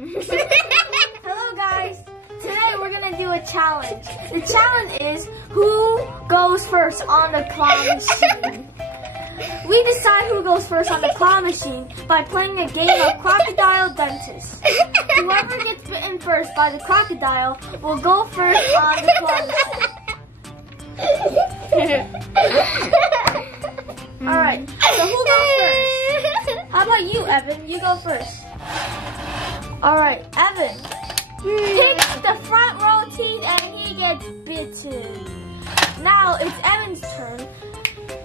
Hello guys! Today we're gonna do a challenge. The challenge is who goes first on the claw machine. We decide who goes first on the claw machine by playing a game of crocodile dentist. Whoever gets bitten first by the crocodile will go first on the claw machine. Alright, so who goes first? How about you, Evan? You go first. Alright, Evan picks the front row teeth and he gets bitten. Now it's Evan's turn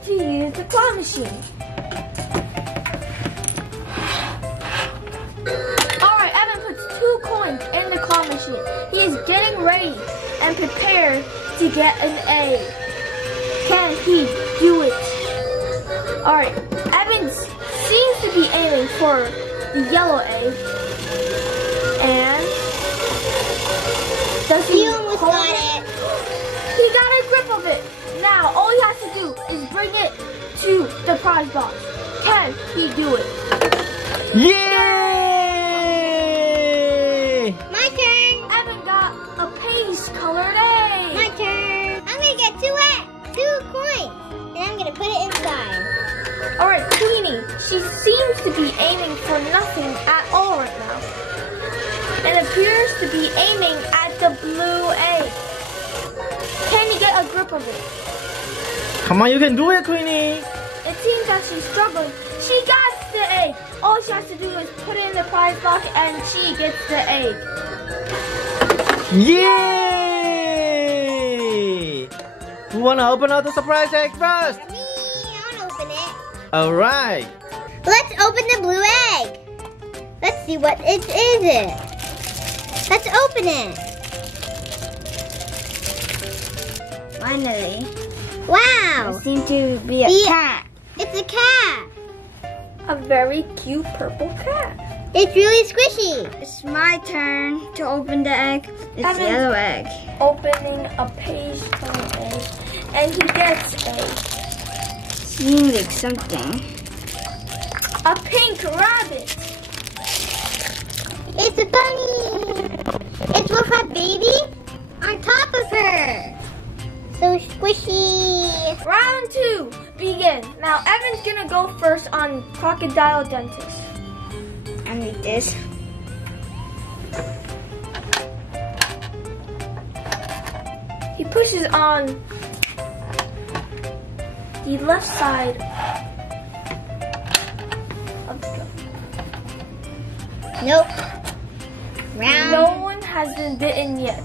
to use the claw machine. Alright, Evan puts 2 coins in the claw machine. He is getting ready and prepared to get an A. Can he do it? Alright, Evan seems to be aiming for the yellow A. And does he almost got it? He got a grip of it. Now all he has to do is bring it to the prize box. Can he do it? Yay! My turn. Evan got a page colored A. My turn. I'm gonna get 2 coins, and I'm gonna put it inside. Alright, Queenie. She seems to be aiming for nothing at all right now. And appears to be aiming at the blue A. Can you get a grip of it? Come on, you can do it, Queenie. It seems that she's struggling. She got the A. All she has to do is put it in the prize box and she gets the A. Yay! Who wanna open up the surprise egg first? Me, I wanna open it. Alright. Let's open the blue egg. Let's see what it is. Let's open it. Finally. Wow. It seems to be a cat. It's a cat. A very cute purple cat. It's really squishy. It's my turn to open the egg. It's Evan's the yellow egg. Opening a page from the egg. And he gets a Seems like something. a pink rabbit. It's a bunny. It will have baby on top of her. So squishy. Round 2 begins. Now Evan's gonna go first on crocodile dentist. I need this. He pushes on the left side of the gun. Nope. Round. No one has been bitten yet.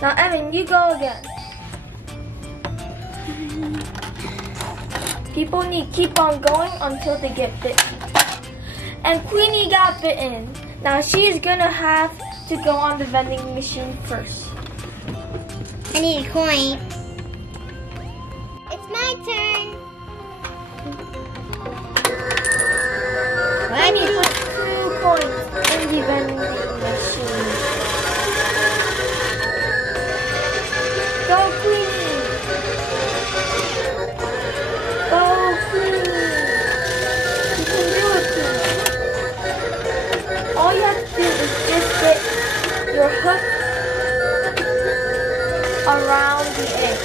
Now Evan, you go again. People need to keep on going until they get bitten. And Queenie got bitten. Now she's gonna have to go on the vending machine first. I need a coin. It's my turn. Queenie put 2 coins in the vending machine. Go Queenie! Go Queenie! You can do it, Queenie. All you have to do is just get your hook around the egg.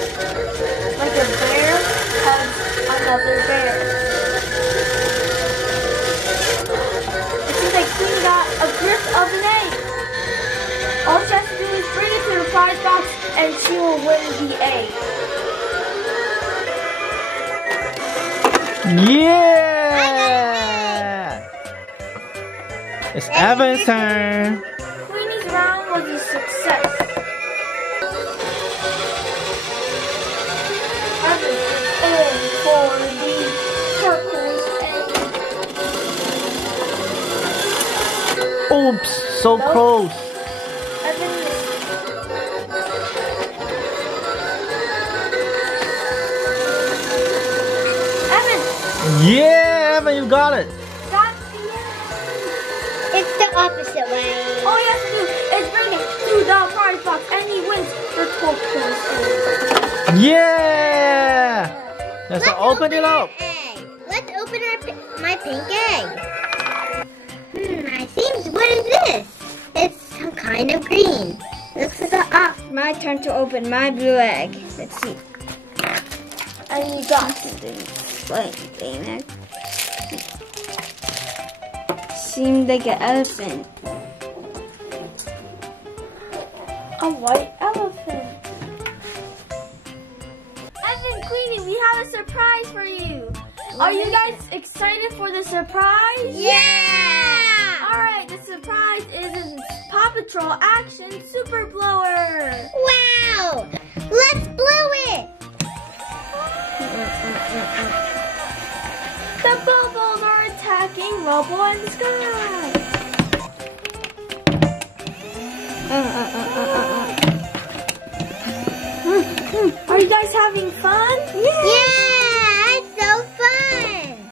Like a bear hugs another bear. It seems like Queen got a grip of an egg. All she has to do is bring it to the prize box and she will win the egg. Yeah! It's Evan's turn. Queenie's round was a success. Evan is in for the turquoise egg. Oops, so Nope. close. Evan missed. Evan Yeah, Evan, you got it. got the egg. It's the opposite way. All you have to do is bring it to the prize box and he wins the turquoise egg. Yeah! Let's open it up. Egg. Let's open my pink egg. I think, what is this? kind of green. Looks like My turn to open my blue egg. Let's see. And you got Green egg. Seemed like an elephant. a white elephant. Evan, Queenie, we have a surprise for you. Are you guys excited for the surprise? Yeah! Alright, the surprise is a Paw Patrol Action Super Blower. Wow! Let's blow it! The bubbles are attacking Rubble and Skye. Are you guys having fun? Yeah!